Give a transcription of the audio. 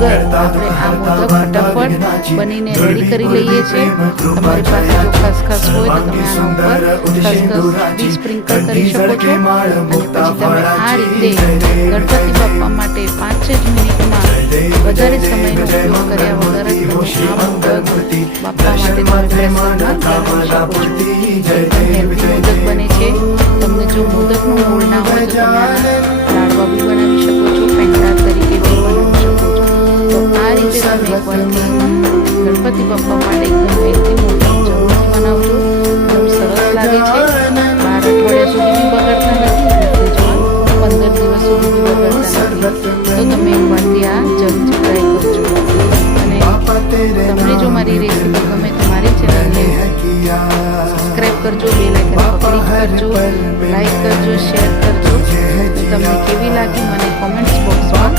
વગર આપણે આ મોદક ફટાફટ બનીને રેડી કરી લઈએ છીએ। તમારી પાસે જો ખસખસ હોય તો તમે આના ઉપર ખસખસ બી સ્પ્રિંકલ કરી શકો છો અને પછી તમે આ રીતે ગણપતિ બાપ્પા માટે 5 જ મિનિટમાં વધારે સમયનો ઉપયોગ કર્યા વગર જ તમે આ મોદક બાપ્પા માટે તમે પ્રસાદમાં બનાવી શકો છો। હેલ્ધી મોદક બને છે। તમને જો મોદકનું મૂળ ના હોય તો તમે આના લાડવા બી બનાવી શકો છો, પેંડા તરીકે બી બનાવી શકો છો। તો આ રીતે તમે એકવારથી ગણપતિ બાપ્પા માટે એકદમ હેલ્ધી મોદક જરૂરથી બનાવજો। એકદમ સરસ લાગે છે। 12 અઠવાડિયા સુધી બી બગડતા નથી અને ફ્રીજમાં 15 દિવસ સુધી બી બગડતા નથી। તો તમે એકવારથી આ જરૂરથી ટ્રાય કરજો। અને તમને જો મારી રેસીપી ગમે તો મારી ચેનલને સબસ્ક્રાઈબ કરજો, બેલ આઇકન પર ક્લિક કરજો, લાઈક કરજો, શેર કરજો। તમને કેવી લાગી મને કોમેન્ટ્સ બોક્સમાં